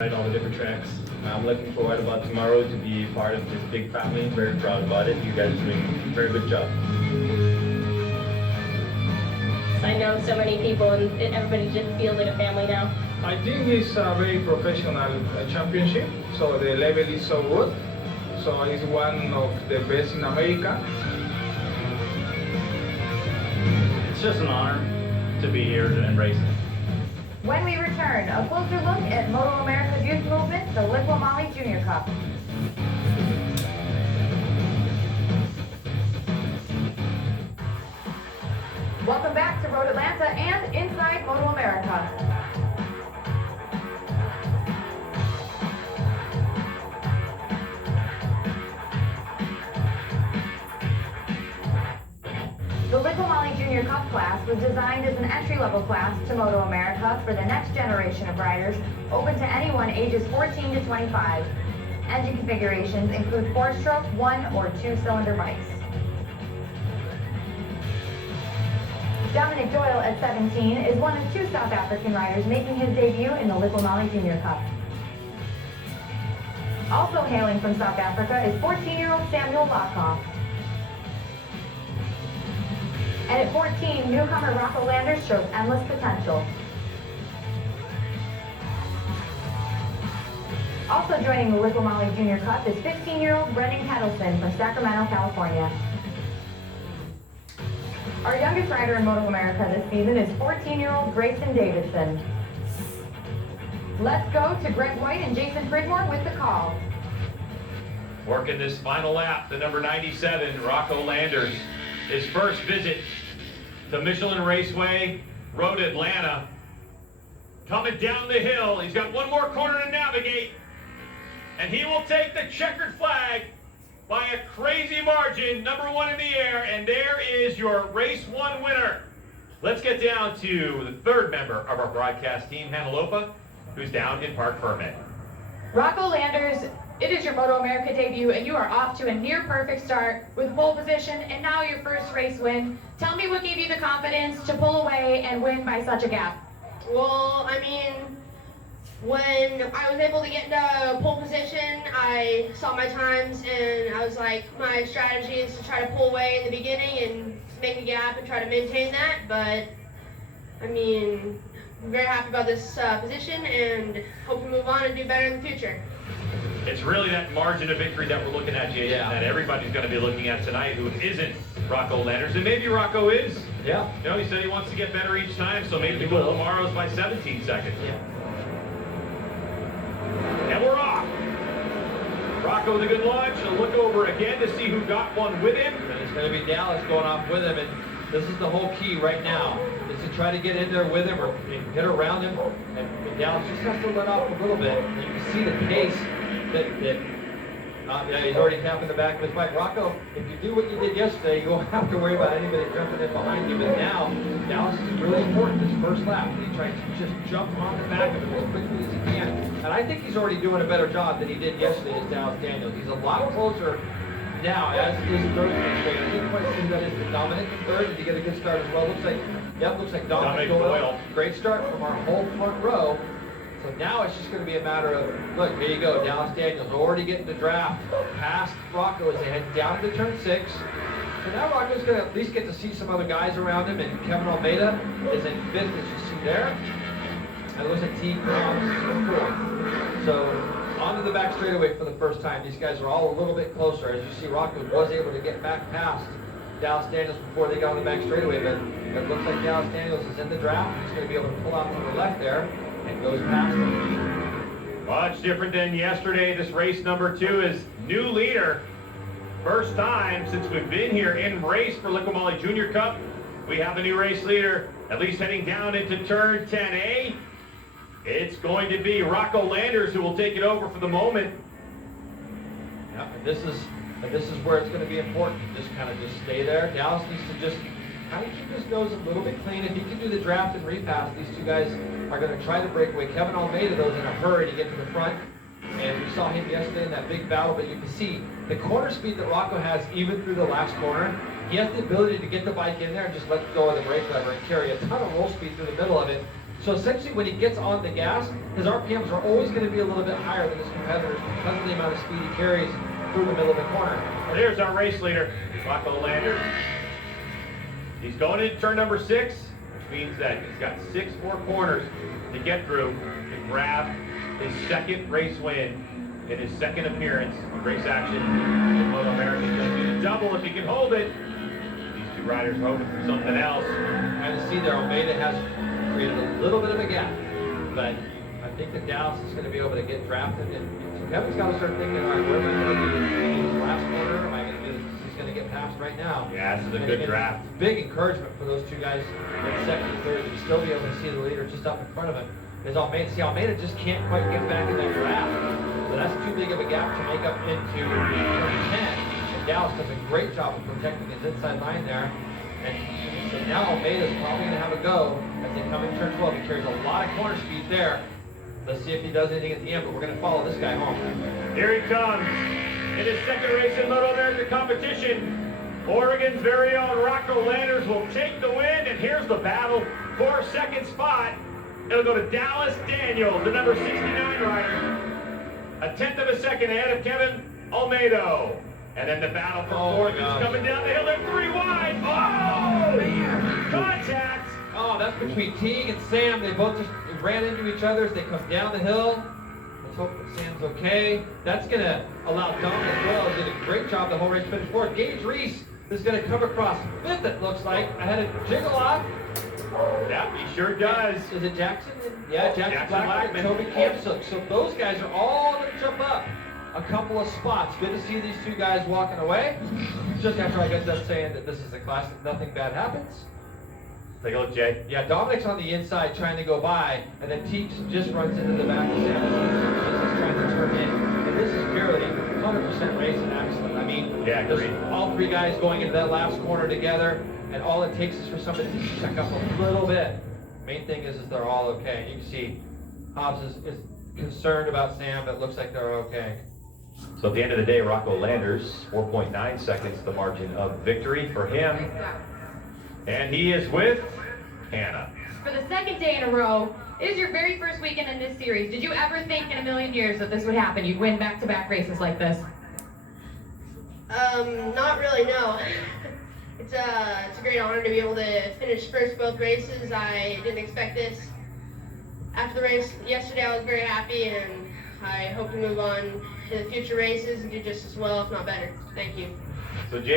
All the different tracks. I'm looking forward about tomorrow to be part of this big family. Very proud about it. You guys are doing a very good job. I know so many people and everybody just feels like a family now. I think it's a very professional championship, so the level is so good. So it's one of the best in America. It's just an honor to be here and racing. When we return, a closer look at Moto America's youth movement, the Liqui Moly Junior Cup. Welcome back to Road Atlanta and Inside Moto America. The Liqui Moly Junior Cup class was designed as an entry-level class to Moto America for the next generation of riders, open to anyone ages 14 to 25. Engine configurations include 4-stroke, 1- or 2-cylinder bikes. Dominic Doyle at 17 is one of 2 South African riders making his debut in the Liqui Moly Junior Cup. Also hailing from South Africa is 14-year-old Samuel Lockhoff. And at 14, newcomer Rocco Landers shows endless potential. Also joining the Liqui Moly Junior Cup is 15-year-old Brendan Kettleson from Sacramento, California. Our youngest rider in Moto America this season is 14-year-old Grayson Davidson. Let's go to Greg White and Jason Pridmore with the call. Working this final lap, the number 97, Rocco Landers. His first visit to Michelin Raceway, Road Atlanta. Coming down the hill, he's got one more corner to navigate, and he will take the checkered flag by a crazy margin, number 1 in the air, and there is your race 1 winner. Let's get down to the third member of our broadcast team, Hanalopa, who's down in park permit. Rocco Landers, it is your Moto America debut, and you are off to a near-perfect start with pole position and now your first race win. Tell me what gave you the confidence to pull away and win by such a gap? Well, I mean, when I was able to get into pole position, I saw my times and I was like, my strategy is to try to pull away in the beginning and make a gap and try to maintain that. But, I mean, I'm very happy about this position and hope to move on and do better in the future. It's really that margin of victory that we're looking at, Jason, that everybody's going to be looking at tonight who isn't Rocco Landers. And maybe Rocco is. Yeah. You know, he said he wants to get better each time, so maybe the goal tomorrow is by 17 seconds. Yeah. And we're off. Rocco with a good launch. A look over again to see who got one with him. And it's going to be Dallas going off with him. And this is the whole key right now, is to try to get in there with him or get around him. And Dallas just has to let off a little bit. And you can see the pace yeah, he's already tapping the back of his bike. Rocco, if you do what you did yesterday, you won't have to worry about anybody jumping in behind you. But now, Dallas is really important this first lap. He tries to just jump on the back of him as quickly as he can. And I think he's already doing a better job than he did yesterday as Dallas Daniels. He's a lot closer now, as is Thursday straight. I think quite see that is the Dominic in third. Did he get a good start as well? Looks like Dominic Doyle. Great start from our whole front row. So now it's just going to be a matter of, look, here you go, Dallas Daniels already getting the draft past Rocco as they head down to turn 6. So now Rocco's going to at least get to see some other guys around him, and Kevin Almeida is in 5th, as you see there. And it looks like T. Cross is in 4th. So onto the back straightaway for the first time. These guys are all a little bit closer. As you see, Rocco was able to get back past Dallas Daniels before they got on the back straightaway, but it looks like Dallas Daniels is in the draft. He's going to be able to pull out to the left there and goes past him. Much different than yesterday. This race number 2 is new leader. First time since we've been here in race for Liqui Moly Junior Cup. We have a new race leader, at least heading down into turn 10A. It's going to be Rocco Landers who will take it over for the moment. Yeah, and this is where it's going to be important. Just kind of stay there. Dallas needs to just kind of keep his nose a little bit clean. If he can do the draft and repass, these two guys are going to try to break away. Kevin Almeida, though, is in a hurry to get to the front. And we saw him yesterday in that big battle, but you can see the corner speed that Rocco has even through the last corner. He has the ability to get the bike in there and just let go of the brake lever and carry a ton of roll speed through the middle of it. So essentially when he gets on the gas, his RPMs are always going to be a little bit higher than his competitors because of the amount of speed he carries through the middle of the corner. And there's our race leader, Rocco Landers. He's going into turn number 6, which means that he's got 6 more corners to get through to grab his second race win in his second appearance of race action in Moto America. He's going to do the double if he can hold it. These two riders are hoping for something else. And to see there, Almeida has created a little bit of a gap, but I think that Dallas is going to be able to get drafted, and so Kevin's got to start thinking, all right, where am I going to do this last corner? Am I going to do this? He's going to get past right now. Yeah, this is a good draft. Big encouragement for those two guys in second and third to still be able to see the leader just up in front of him. Is Almeida? See, Almeida just can't quite get back in that draft, so that's too big of a gap to make up into turn 10. And Dallas does a great job of protecting his inside line there. And so now Almeida's probably going to have a go as they come in turn 12. He carries a lot of corner speed there. Let's see if he does anything at the end, but we're going to follow this guy home. Here he comes in his second race in Moto America competition. Oregon's very own Rocco Landers will take the win, and here's the battle for second spot. It'll go to Dallas Daniels, the number 69 rider. A tenth of a second ahead of Kevin Almeida. And then the battle for fourth is coming down the hill. They're 3 wide. Oh, man. Contact. Oh, that's between Teague and Sam. They both just ran into each other as they come down the hill. Let's hope that Sam's okay. That's going to allow Dominic Doyle to do a great job the whole race finish fourth. Gage Reese is going to come across fifth, it looks like, ahead of Jiggleoff. Yep, he sure does. Is it Jackson? Yeah, Jackson Blackman and Toby Kampsook. So those guys are all going to jump up a couple of spots. Good to see these two guys walking away. Just after I got done saying that this is a classic, nothing bad happens. Take a look, Jay. Yeah, Dominic's on the inside trying to go by, and then Teach just runs into the back of Sam as he's trying to turn in. And this is purely 100% racing accident. I mean, yeah, there's all 3 guys going into that last corner together, and all it takes is for somebody to just check up a little bit. Main thing is they're all okay. You can see Hobbs is concerned about Sam, but it looks like they're okay. So at the end of the day, Rocco Landers, 4.9 seconds, the margin of victory for him. And he is with Hannah. For the second day in a row, it is your very first weekend in this series. Did you ever think in a million years that this would happen? You'd win back-to-back races like this? Not really, no. It's a great honor to be able to finish first both races. I didn't expect this. After the race yesterday, I was very happy, and I hope to move on to the future races and do just as well, if not better. Thank you. So Jay.